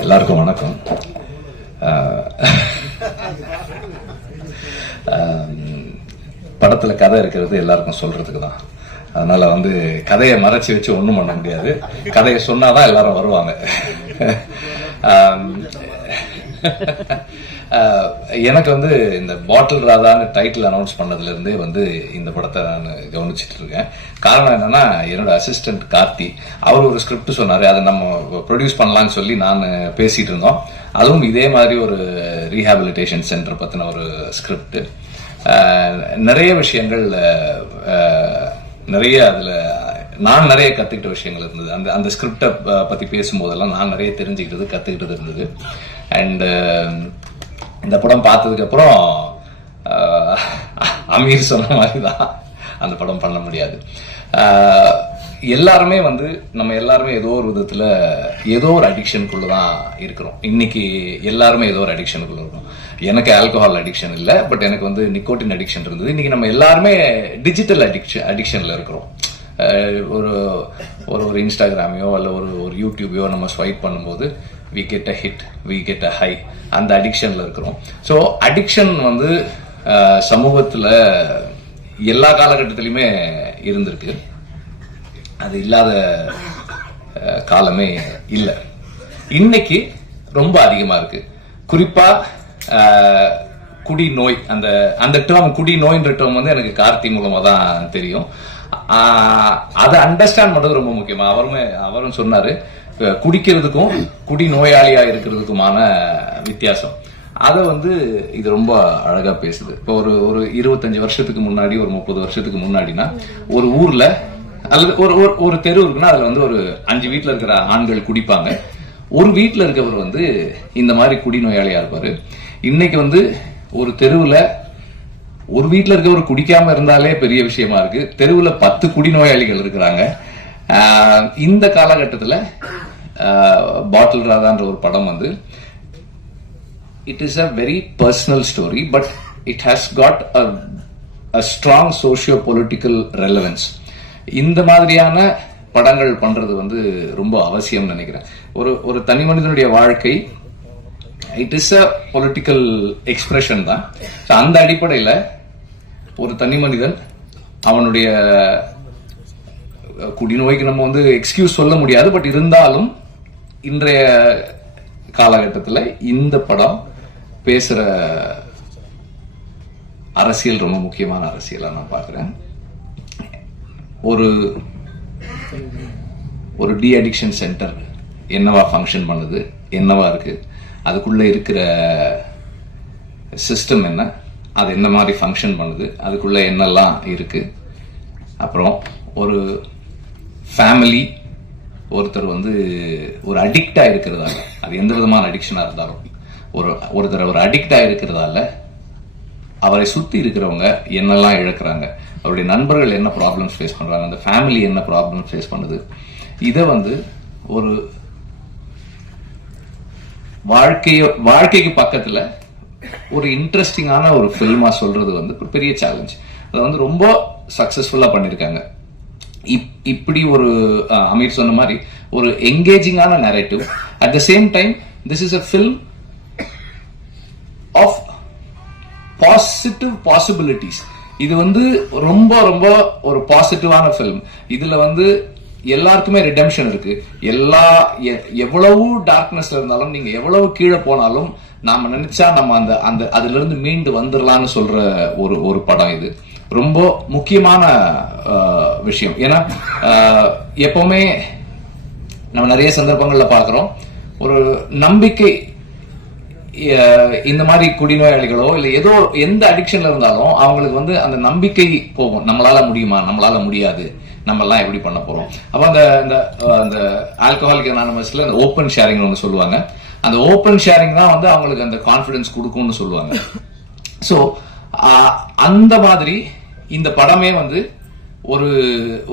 எல்லாருக்கும் வணக்கம். படத்துல கதை இருக்கிறது எல்லாருக்கும் சொல்றதுக்கு தான். அதனால கதையை மறைச்சு வச்சு ஒண்ணும் பண்ண முடியாது. கதையை சொன்னாதான் எல்லாரும் வருவாங்க. எனக்கு இந்த பாட்டில் ராதான்னு டைட்டில் அனௌன்ஸ் பண்ணதுல இருந்தே இந்த படத்தை நான் கவனிச்சுட்டு இருக்கேன். காரணம் என்னன்னா, என்னோட அசிஸ்டன்ட் கார்த்தி அவர் ஒரு ஸ்கிரிப்ட் சொன்னாரு, அதை நம்ம ப்ரொடியூஸ் பண்ணலாம்னு சொல்லி நான் பேசிட்டு இருந்தோம். அதுவும் இதே மாதிரி ஒரு ரீஹாபிலிட்டேஷன் சென்டர் பத்தின ஒரு ஸ்கிரிப்ட். நிறைய விஷயங்கள் அதுல நான் நிறைய கத்துக்கிட்ட விஷயங்கள் இருந்தது. அந்த ஸ்கிரிப்டை பத்தி பேசும்போதெல்லாம் நான் நிறைய தெரிஞ்சுக்கிட்டது கத்துக்கிட்டது இருந்தது. அண்ட் இந்த படம் பார்த்ததுக்கு அப்புறம் அமீர் சொன்ன மாதிரி தான், அந்த படம் பண்ண முடியாது. எல்லாருமே நம்ம எல்லாருமே ஏதோ ஒரு விதத்துல ஏதோ ஒரு அடிக்ஷனுக்குள்ளதான் இருக்கிறோம். இன்னைக்கு எல்லாருமே ஏதோ ஒரு அடிக்ஷனுக்குள்ள இருக்கோம். எனக்கு ஆல்கஹால் அடிக்ஷன் இல்லை, பட் எனக்கு நிக்கோட்டின் அடிக்ஷன் இருந்தது. இன்னைக்கு நம்ம எல்லாருமே டிஜிட்டல் அடிக்ஷன்ல இருக்கிறோம். ஒரு இன்ஸ்டாகிராமையோ அல்ல ஒரு யூடியூபையோ நம்ம ஸ்வைப் பண்ணும்போது we get a hit, we get a high, அந்த அடிக்ஷன்ல இருக்கிறோம். ஸோ அடிக்ஷன் சமூகத்துல எல்லா காலகட்டத்திலுமே இருந்திருக்கு. அது இல்லாத காலமே இல்லை. இன்னைக்கு ரொம்ப அதிகமா இருக்கு. குறிப்பா குடி நோய், அந்த டேர்ம் குடி நோய்ன்ற டேர்ம் எனக்கு கார்த்தி மூலமா தான் தெரியும். அதை அண்டர்ஸ்டாண்ட் பண்றது ரொம்ப முக்கியமா. அவரும் சொன்னாரு, குடிக்கிறதுக்கும் குடி நோயாளியா இருக்கிறதுக்குமான வித்தியாசம். அதை இது ரொம்ப அழகா பேசுது. இப்போ ஒரு 25 வருஷத்துக்கு முன்னாடி, ஒரு 30 வருஷத்துக்கு முன்னாடினா, ஒரு ஊர்ல அல்லது ஒரு தெரு இருக்குன்னா அதுல ஒரு 5 வீட்டுல இருக்கிற ஆண்கள் குடிப்பாங்க. ஒரு வீட்டுல இருக்கவர் இந்த மாதிரி குடி நோயாளியா இருப்பாரு. இன்னைக்கு ஒரு தெருவுல ஒரு வீட்டுல இருக்கவர் குடிக்காம இருந்தாலே பெரிய விஷயமா இருக்கு. தெருவுல 10 குடிநோயாளிகள் இருக்கிறாங்க. இந்த காலகட்டத்துல பாட்டில் ராதான்ற ஒரு படம் it is a very personal story, but it has got a strong socio political relevance. இந்த மாதிரியான படங்கள் பண்றது ரொம்ப அவசியம் நினைக்கிறேன். ஒரு தனி மனிதனுடைய வாழ்க்கை it is a political expression தான். அந்த அடிப்படையில் ஒரு தனி மனிதன் அவனுடைய குடிநோய்க்கு நம்ம எக்ஸ்கியூஸ் சொல்ல முடியாது. பட் இருந்தாலும் இன்றைய காலகட்டத்தில் இந்த படம் பேசுற அரசியல் ரொம்ப முக்கியமான அரசியலா நான் பார்க்கிறேன். ஒரு டி அடிக்ஷன் சென்டர் என்னவா ஃபங்க்ஷன் பண்ணுது, என்னவா இருக்கு, அதுக்குள்ள இருக்கிற சிஸ்டம் என்ன, அது என்ன மாதிரி ஃபங்க்ஷன் பண்ணுது, அதுக்குள்ள என்னெல்லாம் இருக்கு. அப்புறம் ஒரு ஃபேமிலி ஒருத்தர் ஒரு அடிக்டா இருக்கிறதால, அது எந்த விதமான அடிக்ஷனா இருந்தாலும், ஒருத்தர் ஒரு அடிக்டா இருக்கிறதால அவரை சுத்தி இருக்கிறவங்க என்னெல்லாம் இழக்கிறாங்க, அவருடைய நண்பர்கள் என்ன ப்ராப்ளம்ஸ் ஃபேஸ் பண்றாங்க, அந்த ஃபேமிலி என்ன ப்ராப்ளம்ஸ் ஃபேஸ் பண்ணுது, இதை ஒரு வாழ்க்கைக்கு பக்கத்துல ஒரு இன்ட்ரெஸ்டிங்கான ஒரு ஃபில்மா சொல்றது ஒரு பெரிய சேலஞ்ச். அதை ரொம்ப சக்சஸ்ஃபுல்லா பண்ணிருக்காங்க. இப்படி ஒரு அமீர் சொன்ன மாதிரி ஒரு என்கேஜிங்கான narrative. At the same time this is a film of positive possibilities. இது ரொம்ப ரொம்ப ஒரு பாசிட்டிவான ஃபில்ம். இதுல எல்லாருக்குமே ரிடெம்ஷன் இருக்கு. எவ்வளவு டார்க்னஸ்ல இருந்தாலும், நீங்க எவ்வளவு கீழே போனாலும், நாம நினைச்சா நம்ம அதுல இருந்து மீண்டு வந்துடலாம்னு சொல்ற ஒரு படம். இது ரொம்ப முக்கியமான விஷயம். ஏன்னா எப்பவுமே நம்ம நிறைய சந்தர்ப்பங்கள்ல பாக்குறோம், ஒரு நம்பிக்கை இந்த மாதிரி குடிநோயாளிகளோ இல்ல ஏதோ எந்த அடிக்ஷன்ல இருந்தாலும் அவங்களுக்கு அந்த நம்பிக்கை போகும். நம்மளால முடியுமா, நம்மளால முடியாது, நம்ம எல்லாம் எப்படி பண்ண போறோம். அப்ப அந்த ஆல்கஹாலிக் அனானிமஸ்ல அந்த ஓப்பன் ஷேரிங் ஒன்று சொல்லுவாங்க. அந்த ஓப்பன் ஷேரிங் தான் அவங்களுக்கு அந்த கான்பிடன்ஸ் கொடுக்கும்னு சொல்லுவாங்க. சோ அந்த மாதிரி இந்த படமே ஒரு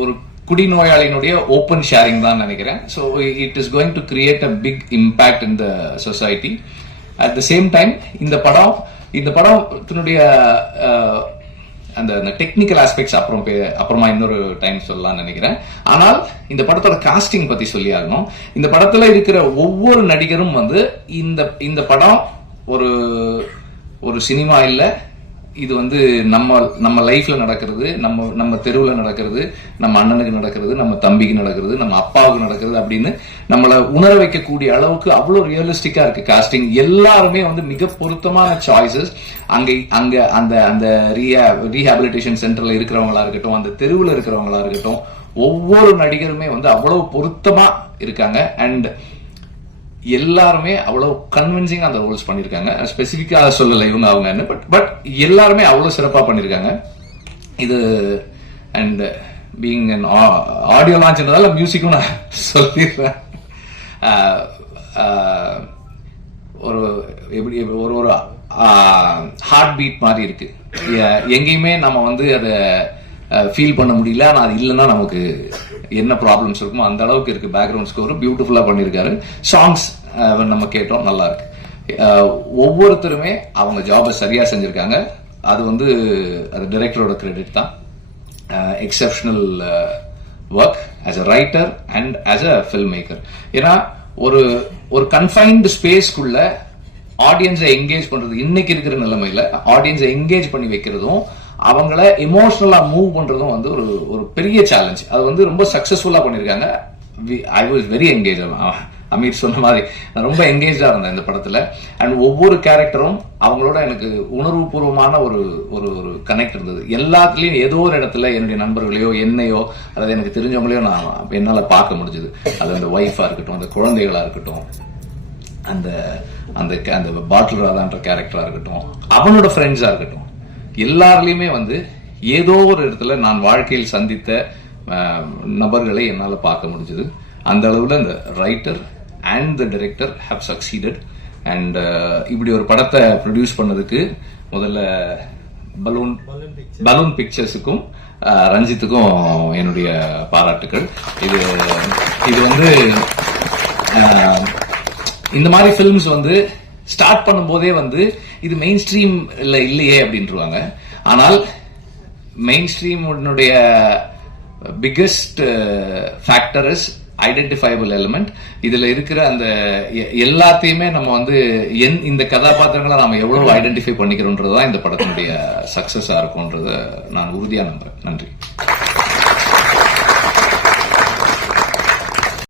ஒரு குடிநோயாளியினுடைய ஓப்பன் ஷேரிங் தான் நினைக்கிறேன். So it is going to create a big impact in the society. At the same time இந்த படத்தினுடைய அந்த டெக்னிக்கல் ஆஸ்பெக்ட்ஸ் அப்புறமா இன்னொரு டைம் சொல்லலாம்னு நினைக்கிறேன். ஆனால் இந்த படத்தோட காஸ்டிங் பத்தி சொல்லி ஆகணும். இந்த படத்துல இருக்கிற ஒவ்வொரு நடிகரும் வந்து இந்த படம் ஒரு சினிமா இல்ல, இது வந்து நம்ம லைஃப்ல நடக்கிறது, நம்ம தெருவுல நடக்கிறது, நம்ம அண்ணனுக்கு நடக்கிறது, நம்ம தம்பிக்கு நடக்கிறது, நம்ம அப்பாவுக்கு நடக்கிறது அப்படின்னு நம்மளை உணர வைக்கக்கூடிய அளவுக்கு அவ்வளவு ரியலிஸ்டிக்கா இருக்கு காஸ்டிங். எல்லாருமே வந்து மிக பொருத்தமான சாய்ஸஸ். அங்க அந்த ரீஹாபிலிட்டேஷன் சென்டர்ல இருக்கிறவங்களா இருக்கட்டும், அந்த தெருவுல இருக்கிறவங்களா இருக்கட்டும், ஒவ்வொரு நடிகருமே வந்து அவ்வளவு பொருத்தமா இருக்காங்க. அண்ட் எல்லாருமே அவ்வளவு கன்வின்சிங்கா அந்த ரோல்ஸ் பண்ணிருக்காங்க. ஸ்பெசிபிக்கா சொல்லல இவங்க அவங்க, பட் எல்லாருமே அவ்வளவு சிறப்பா பண்ணிருக்காங்க. இது அண்ட் பீயிங் அன் ஆடியோ லான்ச்ன்றதால மியூசிக்கும் நான் சொல்லிடுறேன். ஒரு எப்படி ஒரு ஹார்ட் பீட் மாதிரி இருக்கு. எங்கேயுமே நம்ம வந்து அதை ஃபீல் பண்ண முடியல. ஆனா அது இல்லைன்னா நமக்கு என்ன ப்ராப்ளம்ஸ் இருக்குமோ அந்த அளவுக்கு இருக்கு. பேக்ரவுண்ட் ஸ்கோர் பியூட்டிஃபுல்லா பண்ணிருக்காரு. சாங்ஸ் நம்ம கேட்டோம், நல்லா இருக்கு. ஒவ்வொருத்தருமே அவங்க ஜாபை சரியா செஞ்சிருக்காங்க. அது வந்து அது டைரக்டரோட கிரெடிட் தான். Exceptional work as a writer and as a film maker. ஏன்னா ஒரு கன்ஃபைன்டு ஸ்பேஸ்க்குள்ள ஆடியன்ஸை என்கேஜ் பண்றது, இன்னைக்கு இருக்கிற நிலைமையில ஆடியன்ஸை என்கேஜ் பண்ணி வைக்கிறதும் அவங்கள எமோஷனலா மூவ் பண்றதும் வந்து ஒரு பெரிய சேலஞ்ச். அது வந்து ரொம்ப சக்சஸ்ஃபுல்லா பண்ணிருக்காங்க. I was very engage. Aamir சொன்ன மாதிரி நான் ரொம்ப என்கேஜா இருந்தேன் இந்த படத்துல. அண்ட் ஒவ்வொரு கேரக்டரும் அவங்களோட எனக்கு உணர்வு பூர்வமான ஒரு கனெக்ட் இருந்தது. எல்லாத்துலயும் ஏதோ ஒரு இடத்துல என்னுடைய நண்பர்களையோ என்னையோ அதாவது எனக்கு தெரிஞ்சவங்களையோ நான் என்னால பார்க்க முடிஞ்சது. அது அந்த ஒய்ஃபா இருக்கட்டும், அந்த குழந்தைகளா இருக்கட்டும், அந்த அந்த பாட்டில் ராதான்ற கேரக்டரா இருக்கட்டும், அவனோட ஃப்ரெண்ட்ஸா இருக்கட்டும், எல்லாருலயுமே வந்து ஏதோ ஒரு இடத்துல நான் வாழ்க்கையில் சந்தித்த நபர்களை என்னால பார்க்க முடிஞ்சது. அந்த அளவுல இந்த writer and the director have succeeded. And இப்படி ஒரு படத்தை ப்ரொடியூஸ் பண்ணதுக்கு முதல்ல பலூன் பிக்சர்ஸுக்கும் ரஞ்சித்துக்கும் என்னுடைய பாராட்டுக்கள். இது வந்து இந்த மாதிரி பிலிம்ஸ் வந்து ஸ்டார்ட் பண்ணும் போதே வந்து இது மெயின் ஸ்ட்ரீம் இல்லையே அப்படின்றாங்க. ஆனால் மெயின் ஸ்ட்ரீமுடைய biggest factor is identifiable element. இதுல இருக்கிற அந்த எல்லாத்தையுமே நம்ம வந்து இந்த கதாபாத்திரங்களை நாம எவ்வளவு ஐடென்டிஃபை பண்ணிக்கிறோன்றதுதான் இந்த படத்தினுடைய சக்சஸா இருக்கும்ன்றத நான் உறுதியா நம்புறேன். நன்றி.